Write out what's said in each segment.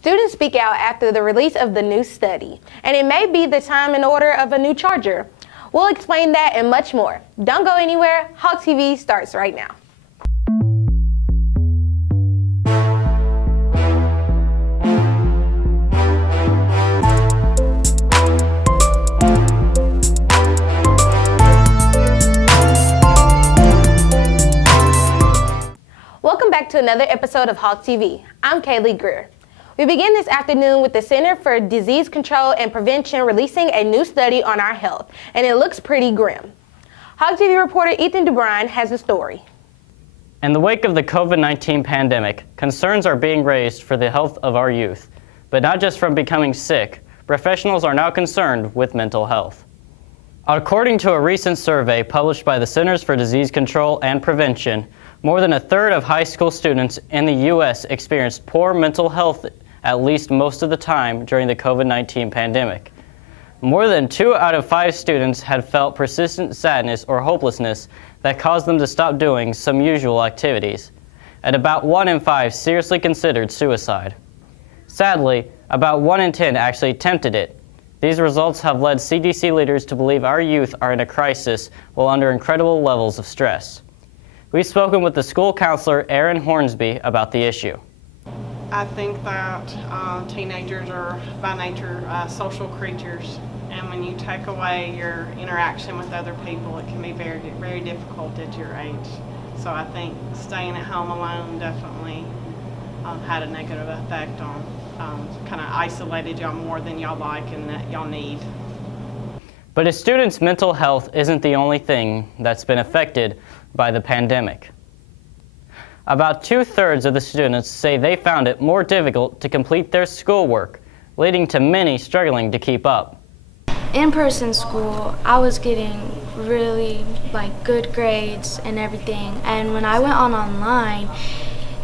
Students speak out after the release of the new study, and it may be the time and order of a new charger. We'll explain that and much more. Don't go anywhere. Hawk TV starts right now. Welcome back to another episode of Hawk TV. I'm Kaylee Greer. We begin this afternoon with the Center for Disease Control and Prevention releasing a new study on our health, and it looks pretty grim. Hawk TV reporter Ethan DeBryan has the story. In the wake of the COVID-19 pandemic, concerns are being raised for the health of our youth. But not just from becoming sick, professionals are now concerned with mental health. According to a recent survey published by the Centers for Disease Control and Prevention, more than a third of high school students in the U.S. experienced poor mental health at least most of the time during the COVID-19 pandemic. More than 2 out of 5 students had felt persistent sadness or hopelessness that caused them to stop doing some usual activities, and about 1 in 5 seriously considered suicide. Sadly, about 1 in 10 actually attempted it. These results have led CDC leaders to believe our youth are in a crisis while under incredible levels of stress. We've spoken with the school counselor, Erin Hornsby, about the issue. I think that teenagers are by nature social creatures, and when you take away your interaction with other people, it can be very, very difficult at your age. So I think staying at home alone definitely had a negative effect on, kind of isolated y'all more than y'all like and that y'all need. But a student's mental health isn't the only thing that's been affected by the pandemic. About 2/3 of the students say they found it more difficult to complete their schoolwork, leading to many struggling to keep up. In-person school, I was getting really good grades and everything, and when I went online,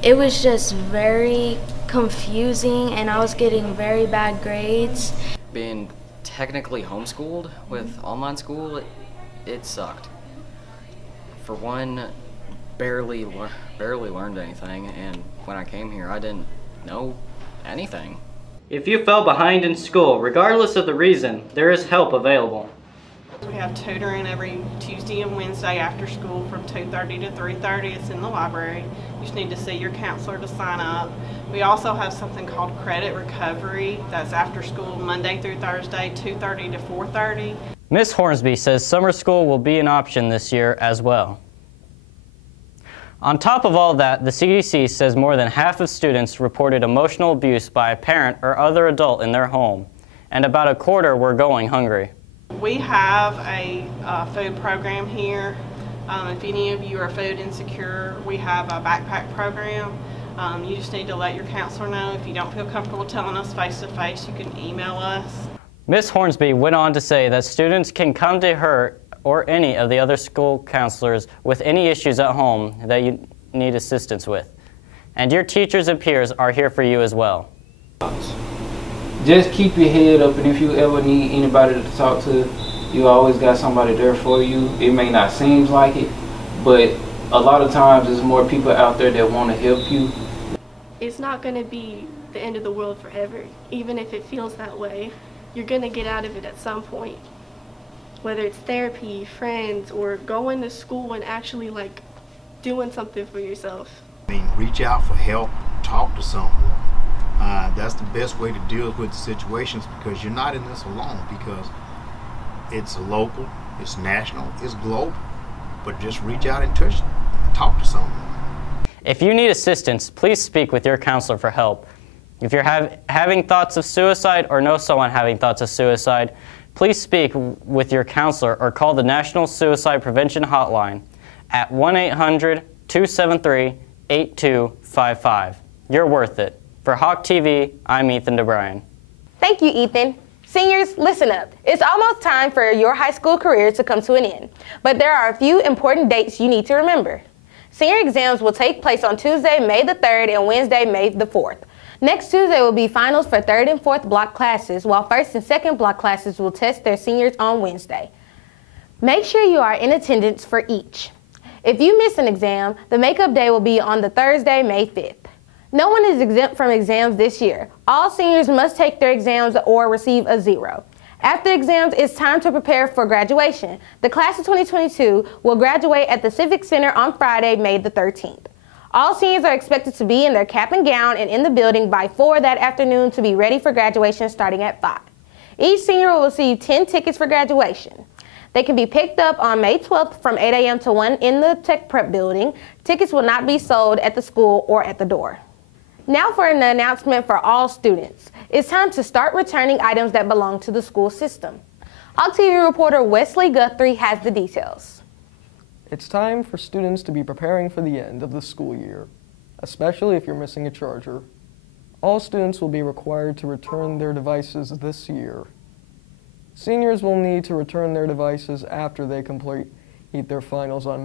it was just very confusing and I was getting very bad grades. Being technically homeschooled with online school, it sucked. For one, barely learned anything, and when I came here, I didn't know anything. If you fell behind in school, regardless of the reason, there is help available. We have tutoring every Tuesday and Wednesday after school from 2:30 to 3:30. It's in the library. You just need to see your counselor to sign up. We also have something called credit recovery. That's after school Monday through Thursday, 2:30 to 4:30. Ms. Hornsby says summer school will be an option this year as well. On top of all that, the CDC says more than half of students reported emotional abuse by a parent or other adult in their home, and about a quarter were going hungry. We have a food program here. If any of you are food insecure, we have a backpack program. You just need to let your counselor know. If you don't feel comfortable telling us face-to-face, you can email us. Ms. Hornsby went on to say that students can come to her or any of the other school counselors with any issues at home that you need assistance with. And your teachers and peers are here for you as well. Just keep your head up, and if you ever need anybody to talk to, you always got somebody there for you. It may not seem like it, but a lot of times there's more people out there that want to help you. It's not going to be the end of the world forever. Even if it feels that way, you're going to get out of it at some point. Whether it's therapy, friends, or going to school and actually doing something for yourself. Reach out for help, talk to someone. That's the best way to deal with the situations, because you're not in this alone, because it's local, it's national, it's global. But just reach out and talk to someone. If you need assistance, please speak with your counselor for help. If you're having thoughts of suicide or know someone having thoughts of suicide, please speak with your counselor or call the National Suicide Prevention Hotline at 1-800-273-8255. You're worth it. For Hawk TV, I'm Ethan DeBryan. Thank you, Ethan. Seniors, listen up. It's almost time for your high school career to come to an end, but there are a few important dates you need to remember. Senior exams will take place on Tuesday, May the 3rd and Wednesday, May the 4th. Next Tuesday will be finals for 3rd and 4th block classes, while 1st and 2nd block classes will test their seniors on Wednesday. Make sure you are in attendance for each. If you miss an exam, the makeup day will be on the Thursday, May 5th. No one is exempt from exams this year. All seniors must take their exams or receive a 0. After exams, it's time to prepare for graduation. The class of 2022 will graduate at the Civic Center on Friday, May the 13th. All seniors are expected to be in their cap and gown and in the building by 4 that afternoon to be ready for graduation starting at 5. Each senior will receive 10 tickets for graduation. They can be picked up on May 12th from 8 a.m. to 1 in the Tech Prep building. Tickets will not be sold at the school or at the door. Now for an announcement for all students. It's time to start returning items that belong to the school system. AWK TV reporter Wesley Guthrie has the details. It's time for students to be preparing for the end of the school year, especially if you're missing a charger. All students will be required to return their devices this year. Seniors will need to return their devices after they complete their finals on